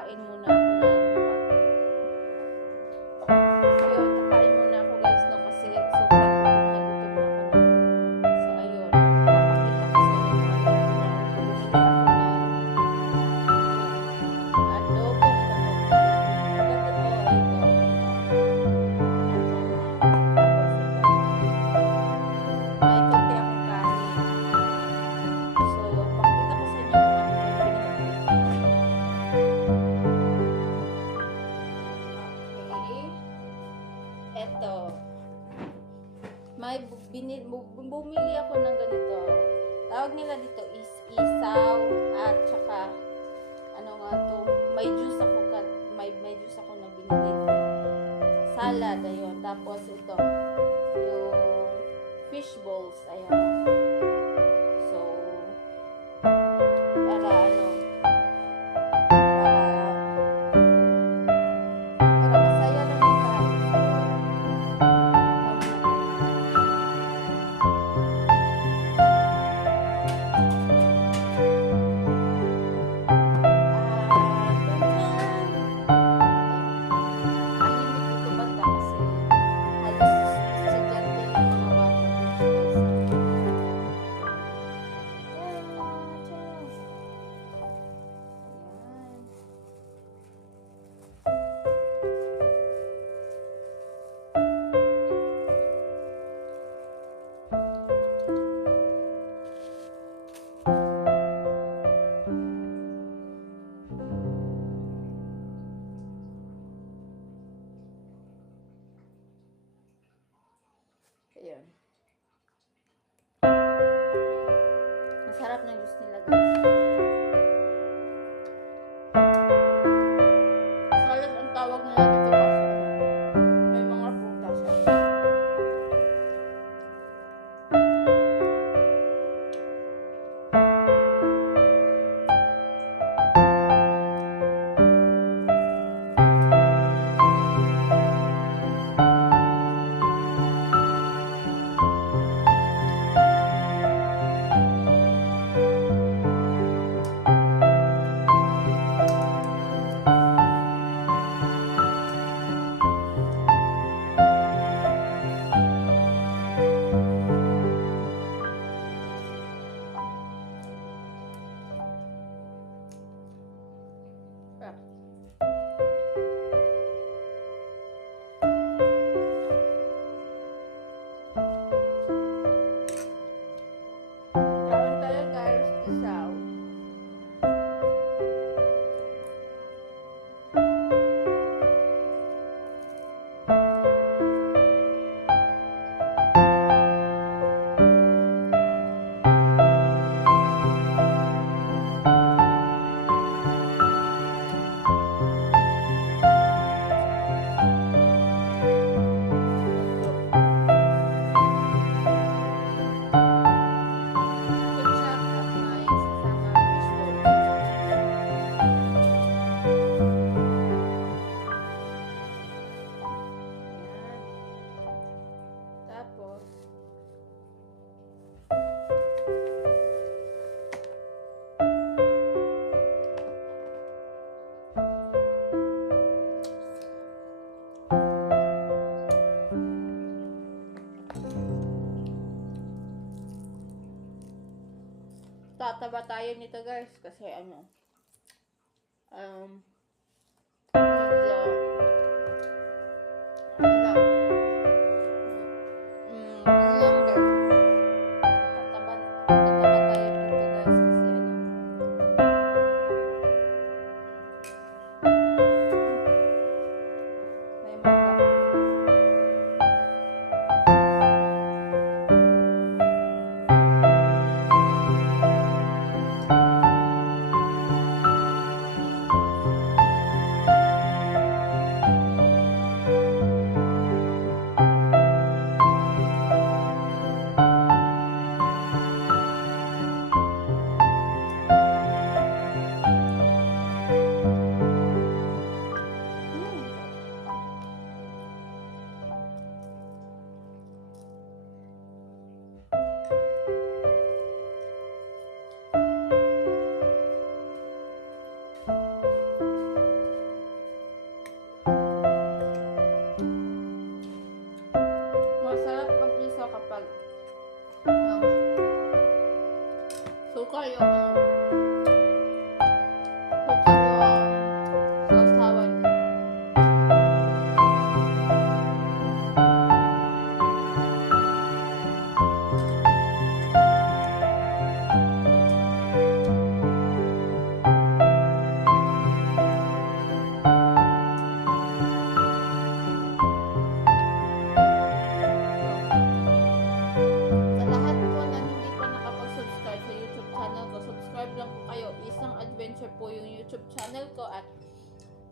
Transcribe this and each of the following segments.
kakain muna ako ng ayun, kakain muna ako guys, no, kasi sobrang gutom na ako, no. So ayun, papakita ko sa inyo kung ano yung bumili ako ng adobong manok. Maganda to, ito. May konti akong kanin. So, pakita ko sa inyo kung ano yung binili ko. Okay. Eto. Bumili ako ng ganito. Tawag nila dito is isaw at saka ano nga to, may juice ako na binili. Salad, ayun. Tapos ito, yung fish balls, ayun. So, para ano, para masaya lang yung tayo. Ayan. Masarap ng juice nila guys. Salad ang tawag nila dito kasi may mga prutas. Kain tayo guys, isaw. Ketchup at may sasama fish ball. Ayan. Tapos, tataba tayo nito guys kasi ano, medyo, ano lang, ano lang guys, tataba tayo dito guys kasi ano, may mangga.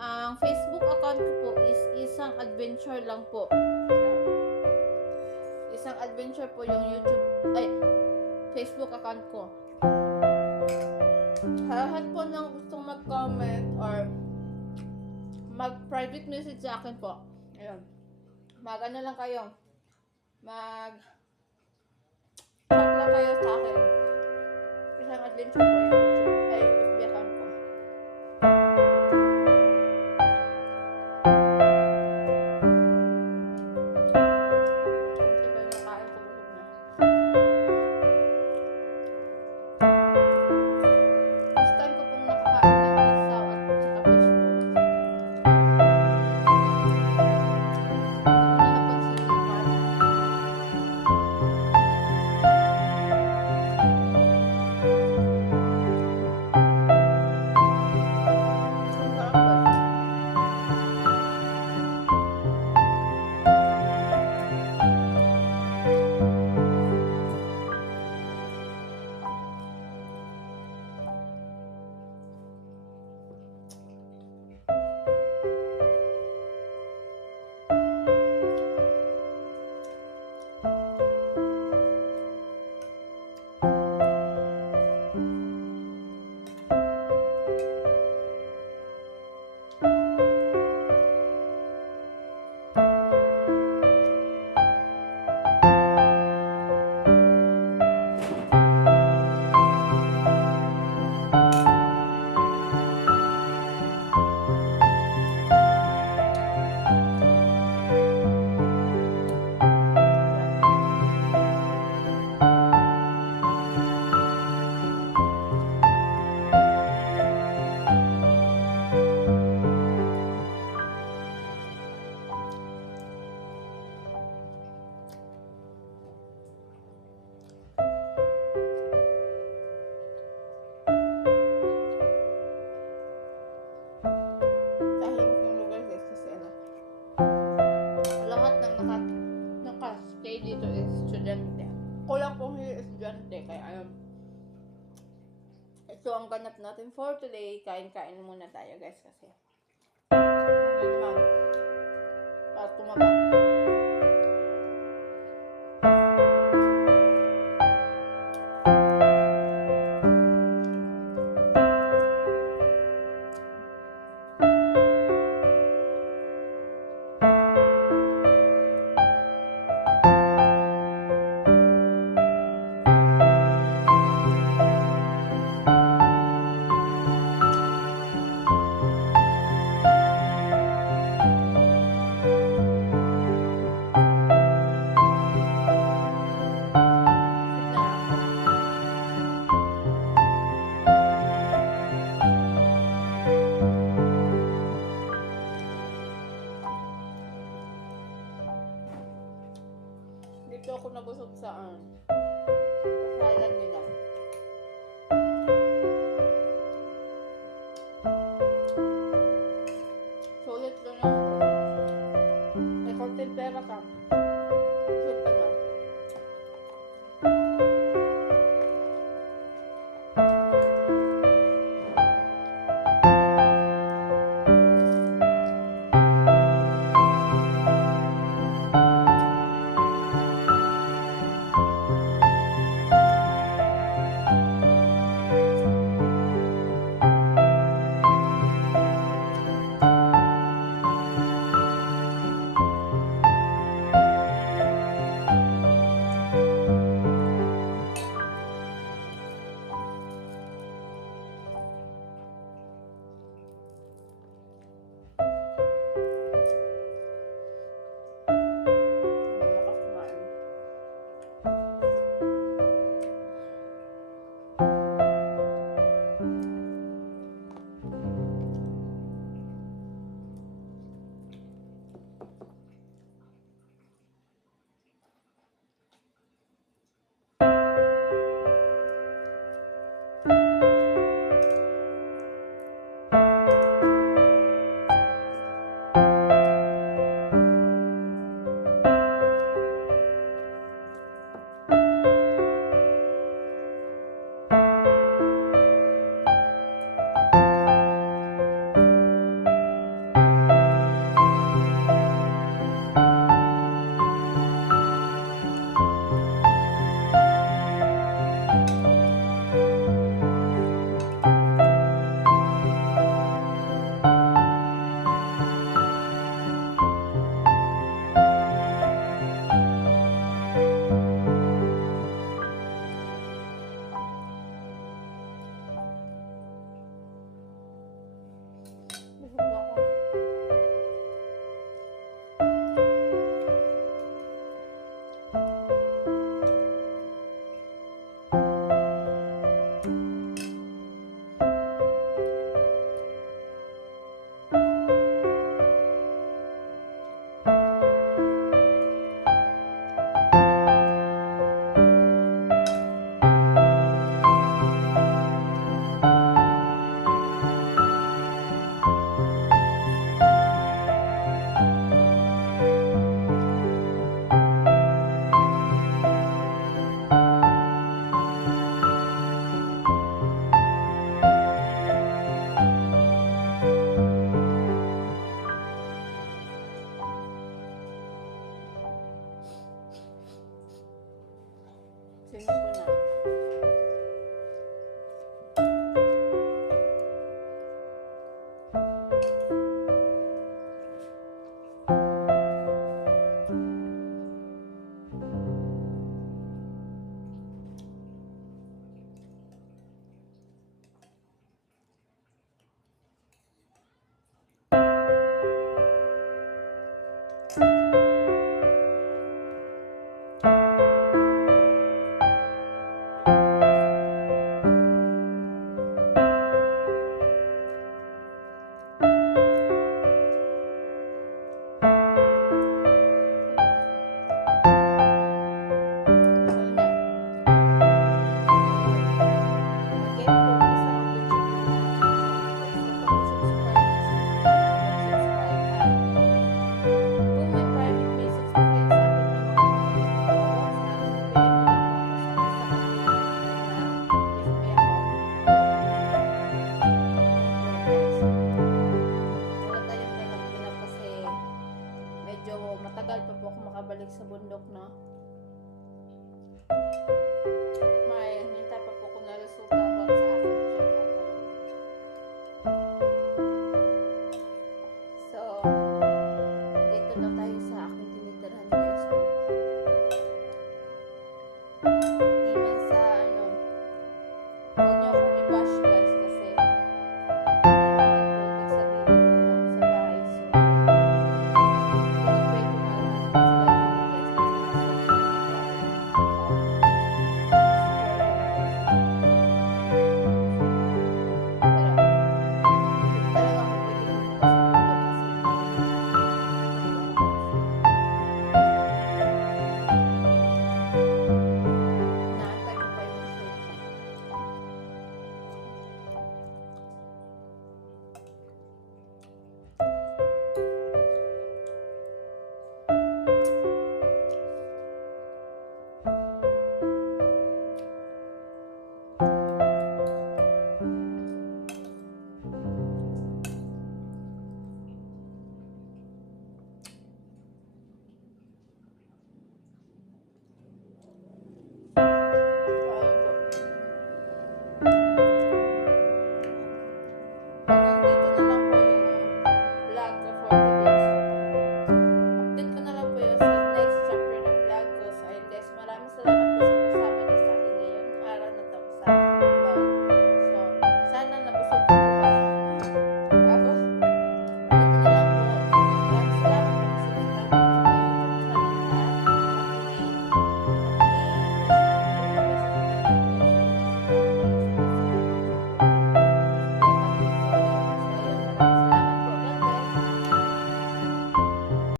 Ang Facebook account ko po is Isang Adventure lang po. Ayan. Isang Adventure po yung YouTube, Facebook account ko. Lahat po ng gustong mag-comment or mag-private message sa akin po. Ayun. Mag-ano lang kayo. Chat lang kayo sa akin. Isang Adventure po yung YouTube, FB account ko. Dito is estudyante. Ako lang po hindi estudyante. Kaya ayun. Ito ang ganap natin for today. Kain-kain muna tayo guys kasi. Hindi naman. Para tumaba. Dito ako nabusog sa